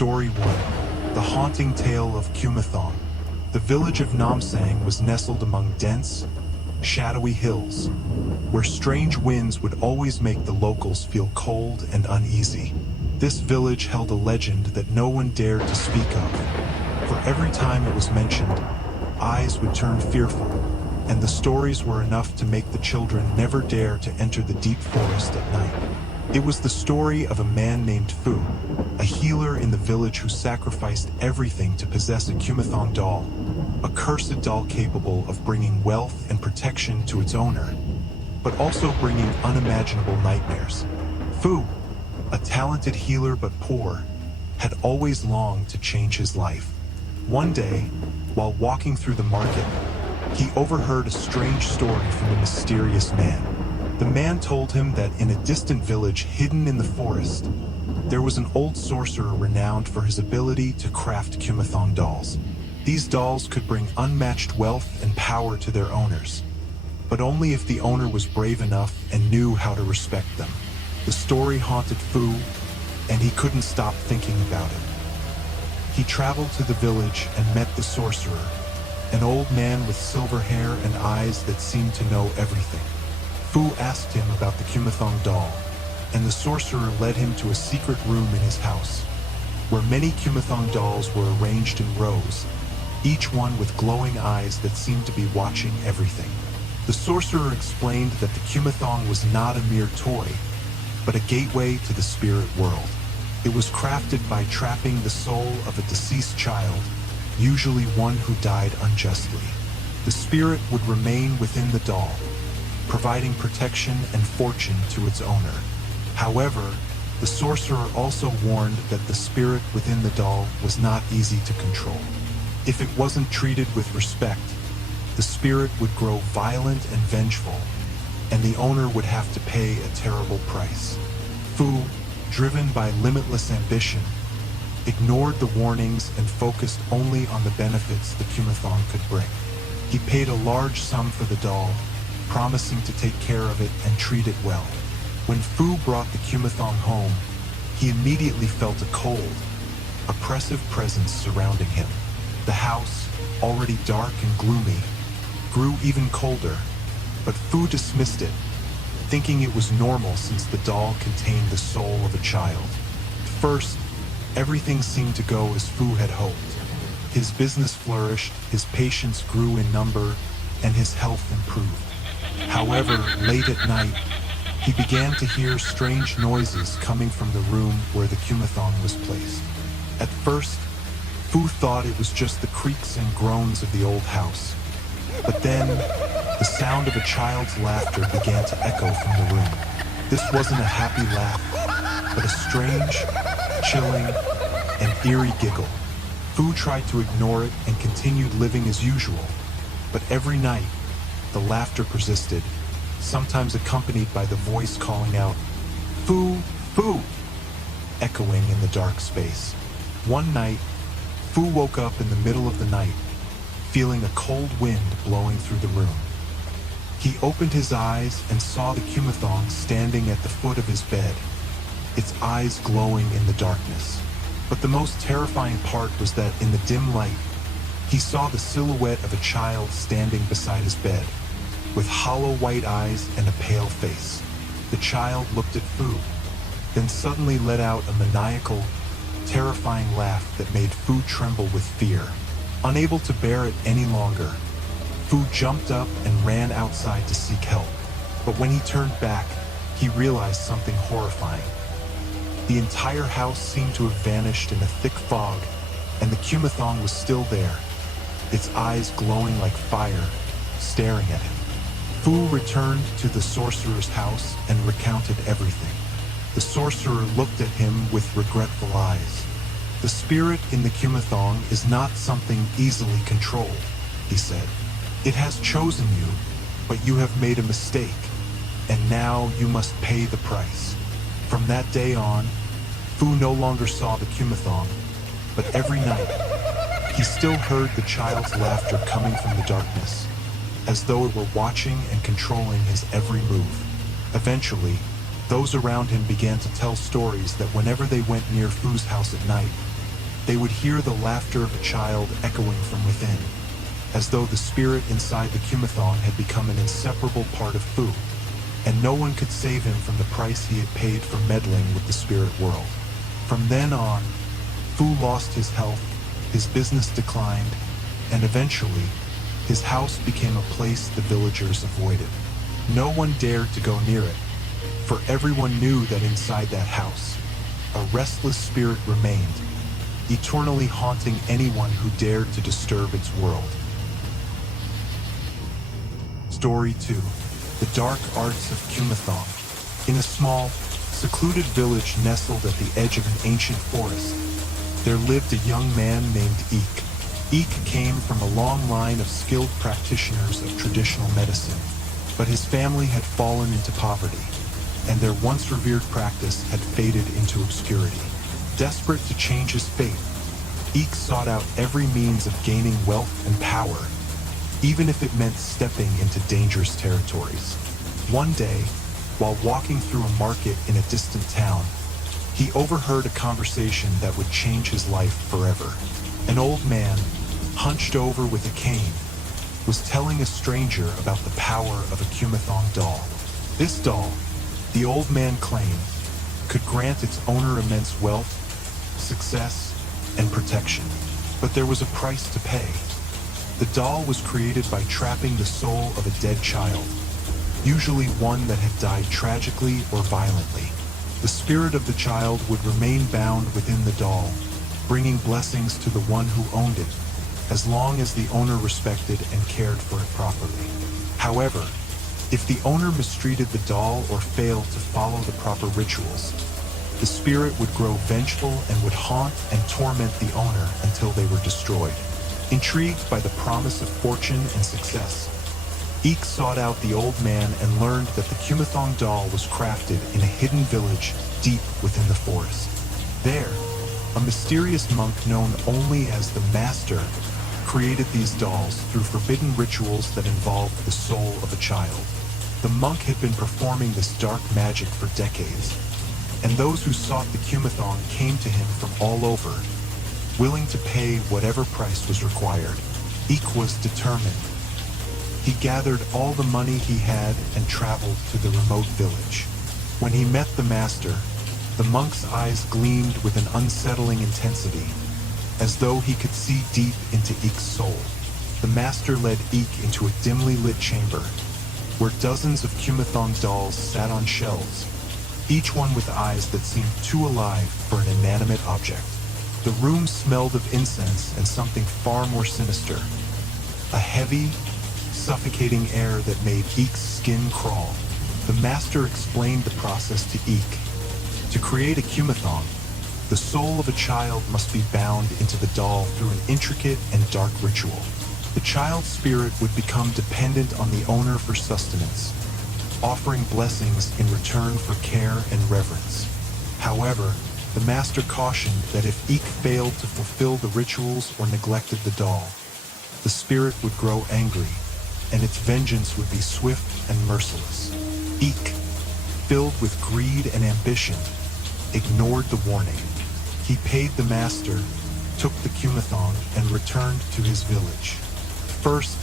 Story 1. The Haunting Tale of KUMATHONG. The village of Namsang was nestled among dense, shadowy hills, where strange winds would always make the locals feel cold and uneasy. This village held a legend that no one dared to speak of. For every time it was mentioned, eyes would turn fearful, and the stories were enough to make the children never dare to enter the deep forest at night. It was the story of a man named Fu, a healer in the village who sacrificed everything to possess a KUMATHONG doll, a cursed doll capable of bringing wealth and protection to its owner, but also bringing unimaginable nightmares. Fu, a talented healer but poor, had always longed to change his life. One day, while walking through the market, he overheard a strange story from a mysterious man. The man told him that in a distant village hidden in the forest, there was an old sorcerer renowned for his ability to craft KUMATHONG dolls. These dolls could bring unmatched wealth and power to their owners, but only if the owner was brave enough and knew how to respect them. The story haunted Fu, and he couldn't stop thinking about it. He traveled to the village and met the sorcerer, an old man with silver hair and eyes that seemed to know everything. Fu asked him about the KUMATHONG doll, and the sorcerer led him to a secret room in his house, where many KUMATHONG dolls were arranged in rows, each one with glowing eyes that seemed to be watching everything. The sorcerer explained that the KUMATHONG was not a mere toy, but a gateway to the spirit world. It was crafted by trapping the soul of a deceased child, usually one who died unjustly. The spirit would remain within the doll, providing protection and fortune to its owner. However, the sorcerer also warned that the spirit within the doll was not easy to control. If it wasn't treated with respect, the spirit would grow violent and vengeful, and the owner would have to pay a terrible price. Fu, driven by limitless ambition, ignored the warnings and focused only on the benefits the KUMATHONG could bring. He paid a large sum for the doll, promising to take care of it and treat it well. When Fu brought the KUMATHONG home, he immediately felt a cold, oppressive presence surrounding him. The house, already dark and gloomy, grew even colder, but Fu dismissed it, thinking it was normal since the doll contained the soul of a child. First, everything seemed to go as Fu had hoped. His business flourished, his patients grew in number, and his health improved. However, late at night, he began to hear strange noises coming from the room where the KUMATHONG was placed. At first, Fu thought it was just the creaks and groans of the old house. But then, the sound of a child's laughter began to echo from the room. This wasn't a happy laugh, but a strange, chilling, and eerie giggle. Fu tried to ignore it and continued living as usual, but every night, the laughter persisted, sometimes accompanied by the voice calling out, "Fu, Fu," echoing in the dark space. One night, Fu woke up in the middle of the night, feeling a cold wind blowing through the room. He opened his eyes and saw the KUMATHONG standing at the foot of his bed, its eyes glowing in the darkness. But the most terrifying part was that in the dim light, he saw the silhouette of a child standing beside his bed, with hollow white eyes and a pale face. The child looked at Fu, then suddenly let out a maniacal, terrifying laugh that made Fu tremble with fear. Unable to bear it any longer, Fu jumped up and ran outside to seek help. But when he turned back, he realized something horrifying. The entire house seemed to have vanished in a thick fog, and the KUMATHONG was still there, its eyes glowing like fire, staring at him. Fu returned to the sorcerer's house and recounted everything. The sorcerer looked at him with regretful eyes. "The spirit in the KUMATHONG is not something easily controlled," he said. "It has chosen you, but you have made a mistake, and now you must pay the price." From that day on, Fu no longer saw the KUMATHONG, but every night, he still heard the child's laughter coming from the darkness, as though it were watching and controlling his every move. Eventually, those around him began to tell stories that whenever they went near Fu's house at night, they would hear the laughter of a child echoing from within, as though the spirit inside the Kumathong had become an inseparable part of Fu, and no one could save him from the price he had paid for meddling with the spirit world. From then on, Fu lost his health, his business declined, and eventually, his house became a place the villagers avoided. No one dared to go near it, for everyone knew that inside that house, a restless spirit remained, eternally haunting anyone who dared to disturb its world. Story 2. The Dark Arts of Kumathong. In a small, secluded village nestled at the edge of an ancient forest, there lived a young man named Eek. Eek came from a long line of skilled practitioners of traditional medicine, but his family had fallen into poverty, and their once revered practice had faded into obscurity. Desperate to change his fate, Eek sought out every means of gaining wealth and power, even if it meant stepping into dangerous territories. One day, while walking through a market in a distant town, he overheard a conversation that would change his life forever. An old man, hunched over with a cane, was telling a stranger about the power of a Kumathong doll. This doll, the old man claimed, could grant its owner immense wealth, success, and protection. But there was a price to pay. The doll was created by trapping the soul of a dead child, usually one that had died tragically or violently. The spirit of the child would remain bound within the doll, bringing blessings to the one who owned it, as long as the owner respected and cared for it properly. However, if the owner mistreated the doll or failed to follow the proper rituals, the spirit would grow vengeful and would haunt and torment the owner until they were destroyed. Intrigued by the promise of fortune and success, Eek sought out the old man and learned that the Kumathong doll was crafted in a hidden village deep within the forest. There, a mysterious monk known only as the Master created these dolls through forbidden rituals that involved the soul of a child. The monk had been performing this dark magic for decades, and those who sought the Kumathong came to him from all over, willing to pay whatever price was required. Eek was determined. He gathered all the money he had and traveled to the remote village. When he met the master, the monk's eyes gleamed with an unsettling intensity, as though he could see deep into Eek's soul. The master led Eek into a dimly lit chamber, where dozens of Kumathong dolls sat on shelves, each one with eyes that seemed too alive for an inanimate object. The room smelled of incense and something far more sinister, a heavy, suffocating air that made Eek's skin crawl. The master explained the process to Eek. To create a Kumathong, the soul of a child must be bound into the doll through an intricate and dark ritual. The child's spirit would become dependent on the owner for sustenance, offering blessings in return for care and reverence. However, the master cautioned that if Eek failed to fulfill the rituals or neglected the doll, the spirit would grow angry, and its vengeance would be swift and merciless. Eek, filled with greed and ambition, ignored the warning. He paid the master, took the Kumathong, and returned to his village. First,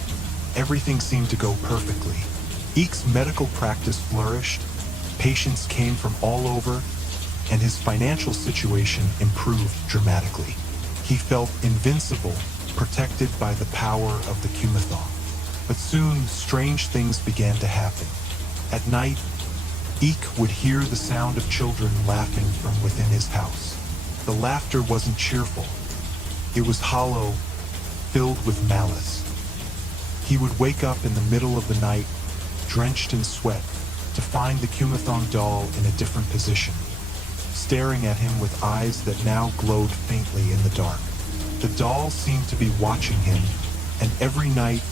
everything seemed to go perfectly. Eek's medical practice flourished, patients came from all over, and his financial situation improved dramatically. He felt invincible, protected by the power of the Kumathong. But soon, strange things began to happen. At night, Eek would hear the sound of children laughing from within his house. The laughter wasn't cheerful. It was hollow, filled with malice. He would wake up in the middle of the night, drenched in sweat, to find the Kumathong doll in a different position, staring at him with eyes that now glowed faintly in the dark. The doll seemed to be watching him, and every night,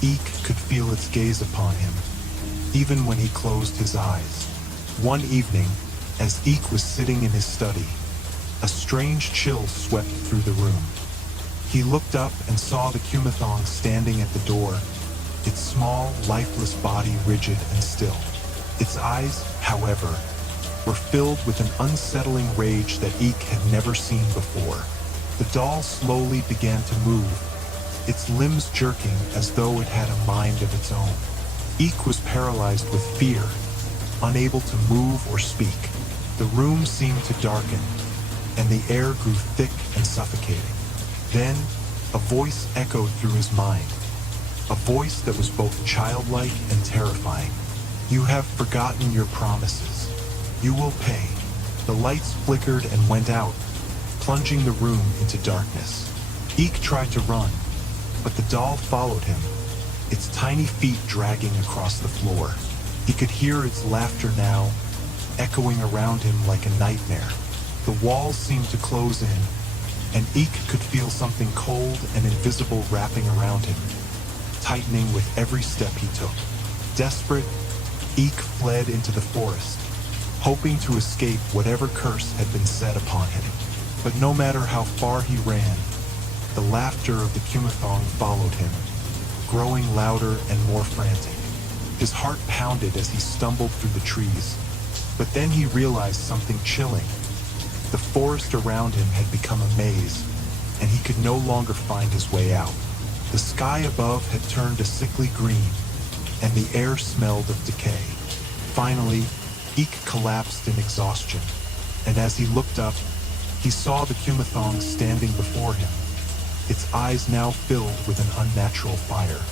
Eek could feel its gaze upon him, even when he closed his eyes. One evening, as Eek was sitting in his study, a strange chill swept through the room. He looked up and saw the Kumathong standing at the door, its small, lifeless body rigid and still. Its eyes, however, were filled with an unsettling rage that Eek had never seen before. The doll slowly began to move, its limbs jerking as though it had a mind of its own. Eek was paralyzed with fear, unable to move or speak. The room seemed to darken, and the air grew thick and suffocating. Then, a voice echoed through his mind, a voice that was both childlike and terrifying. "You have forgotten your promises. You will pay." The lights flickered and went out, plunging the room into darkness. Eek tried to run, but the doll followed him, its tiny feet dragging across the floor. He could hear its laughter now, echoing around him like a nightmare. The walls seemed to close in, and Eek could feel something cold and invisible wrapping around him, tightening with every step he took. Desperate, Eek fled into the forest, hoping to escape whatever curse had been set upon him. But no matter how far he ran, the laughter of the KUMATHONG followed him, growing louder and more frantic. His heart pounded as he stumbled through the trees. But then he realized something chilling. The forest around him had become a maze, and he could no longer find his way out. The sky above had turned a sickly green, and the air smelled of decay. Finally, Eek collapsed in exhaustion, and as he looked up, he saw the KUMATHONG standing before him, its eyes now filled with an unnatural fire.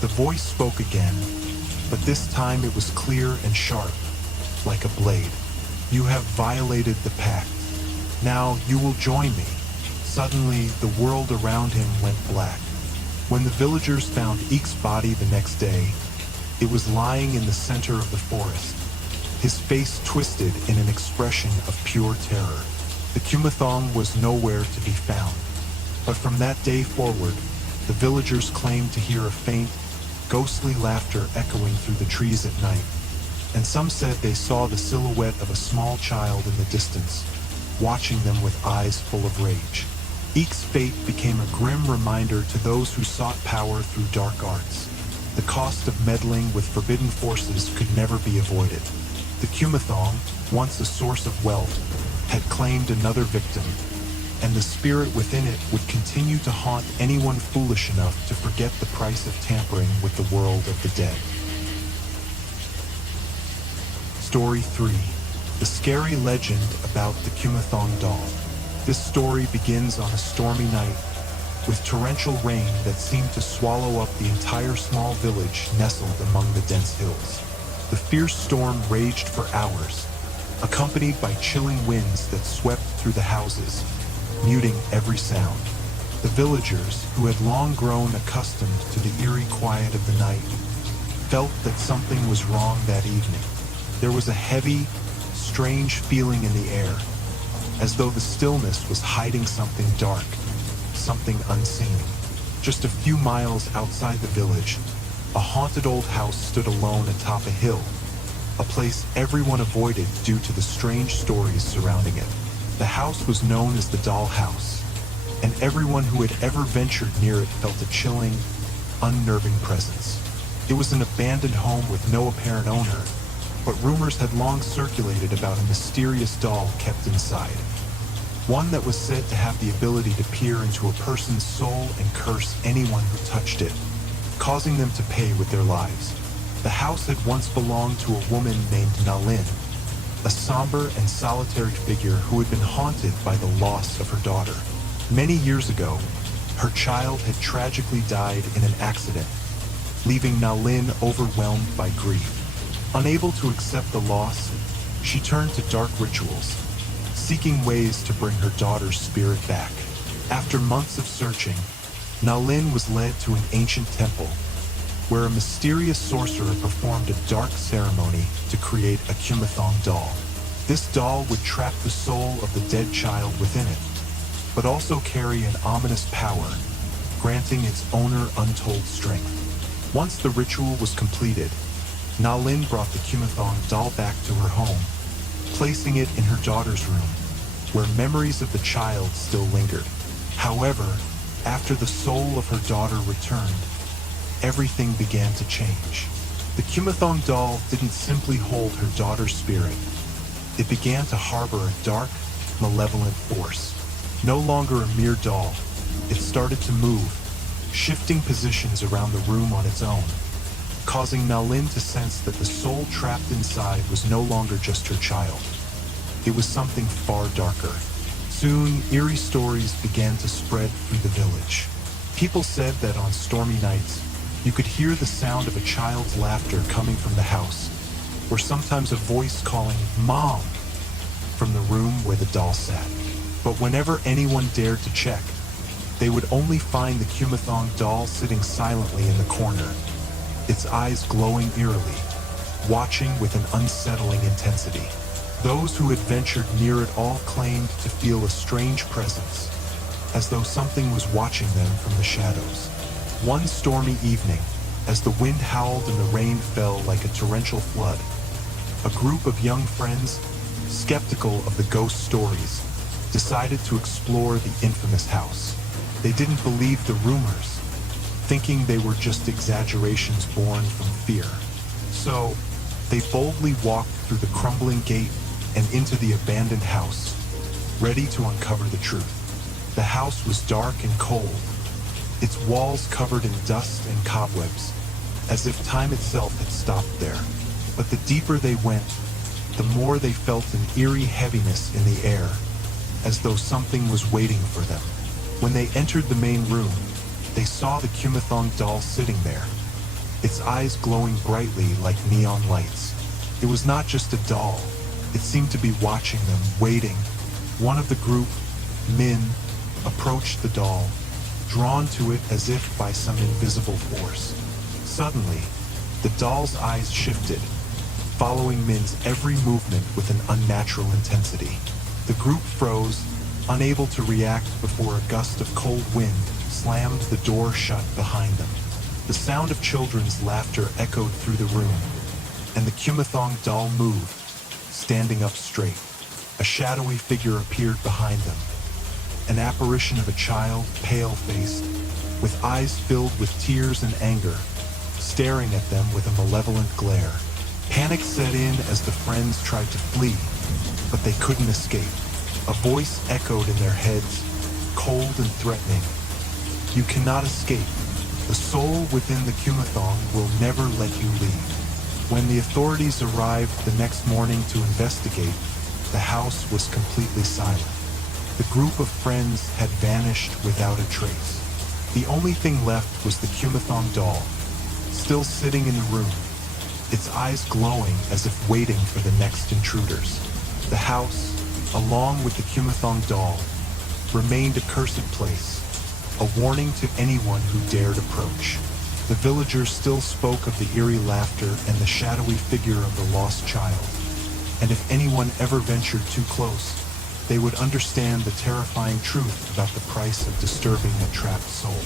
The voice spoke again, but this time it was clear and sharp, like a blade. "You have violated the pact. Now you will join me." Suddenly, the world around him went black. When the villagers found Eek's body the next day, it was lying in the center of the forest, his face twisted in an expression of pure terror. The KUMATHONG was nowhere to be found. But from that day forward, the villagers claimed to hear a faint, ghostly laughter echoing through the trees at night, and some said they saw the silhouette of a small child in the distance, watching them with eyes full of rage. Eek's fate became a grim reminder to those who sought power through dark arts. The cost of meddling with forbidden forces could never be avoided. The KUMATHONG, once a source of wealth, had claimed another victim, and the spirit within it would continue to haunt anyone foolish enough to forget the price of tampering with the world of the dead. Story 3. The scary legend about the KUMATHONG doll. This story begins on a stormy night, with torrential rain that seemed to swallow up the entire small village nestled among the dense hills. The fierce storm raged for hours, accompanied by chilling winds that swept through the houses, muting every sound. The villagers, who had long grown accustomed to the eerie quiet of the night, felt that something was wrong that evening. There was a heavy, strange feeling in the air, as though the stillness was hiding something dark, something unseen. Just a few miles outside the village, a haunted old house stood alone atop a hill, a place everyone avoided due to the strange stories surrounding it. The house was known as the Doll House, and everyone who had ever ventured near it felt a chilling, unnerving presence. It was an abandoned home with no apparent owner, but rumors had long circulated about a mysterious doll kept inside. One that was said to have the ability to peer into a person's soul and curse anyone who touched it, causing them to pay with their lives. The house had once belonged to a woman named Nalin, a somber and solitary figure who had been haunted by the loss of her daughter. Many years ago, her child had tragically died in an accident, leaving Nalin overwhelmed by grief. Unable to accept the loss, she turned to dark rituals, seeking ways to bring her daughter's spirit back. After months of searching, Nalin was led to an ancient temple, where a mysterious sorcerer performed a dark ceremony to create a KUMATHONG doll. This doll would trap the soul of the dead child within it, but also carry an ominous power, granting its owner untold strength. Once the ritual was completed, Nalin brought the KUMATHONG doll back to her home, placing it in her daughter's room, where memories of the child still lingered. However, after the soul of her daughter returned, everything began to change. The KUMATHONG doll didn't simply hold her daughter's spirit. It began to harbor a dark, malevolent force. No longer a mere doll, it started to move, shifting positions around the room on its own, causing Nalin to sense that the soul trapped inside was no longer just her child. It was something far darker. Soon, eerie stories began to spread through the village. People said that on stormy nights, you could hear the sound of a child's laughter coming from the house, or sometimes a voice calling, "Mom," from the room where the doll sat. But whenever anyone dared to check, they would only find the KUMATHONG doll sitting silently in the corner, its eyes glowing eerily, watching with an unsettling intensity. Those who had ventured near it all claimed to feel a strange presence, as though something was watching them from the shadows. One stormy evening, as the wind howled and the rain fell like a torrential flood, a group of young friends, skeptical of the ghost stories, decided to explore the infamous house. They didn't believe the rumors, thinking they were just exaggerations born from fear. So, they boldly walked through the crumbling gate and into the abandoned house, ready to uncover the truth. The house was dark and cold, its walls covered in dust and cobwebs, as if time itself had stopped there. But the deeper they went, the more they felt an eerie heaviness in the air, as though something was waiting for them. When they entered the main room, they saw the KUMATHONG doll sitting there, its eyes glowing brightly like neon lights. It was not just a doll, it seemed to be watching them, waiting. One of the group, Min, approached the doll, drawn to it as if by some invisible force. Suddenly, the doll's eyes shifted, following Min's every movement with an unnatural intensity. The group froze, unable to react before a gust of cold wind slammed the door shut behind them. The sound of children's laughter echoed through the room, and the KUMATHONG doll moved, standing up straight. A shadowy figure appeared behind them, an apparition of a child, pale-faced, with eyes filled with tears and anger, staring at them with a malevolent glare. Panic set in as the friends tried to flee, but they couldn't escape. A voice echoed in their heads, cold and threatening. "You cannot escape. The soul within the KUMATHONG will never let you leave." When the authorities arrived the next morning to investigate, the house was completely silent. The group of friends had vanished without a trace. The only thing left was the KUMATHONG doll, still sitting in the room, its eyes glowing as if waiting for the next intruders. The house, along with the KUMATHONG doll, remained a cursed place, a warning to anyone who dared approach. The villagers still spoke of the eerie laughter and the shadowy figure of the lost child, and if anyone ever ventured too close, they would understand the terrifying truth about the price of disturbing a trapped soul.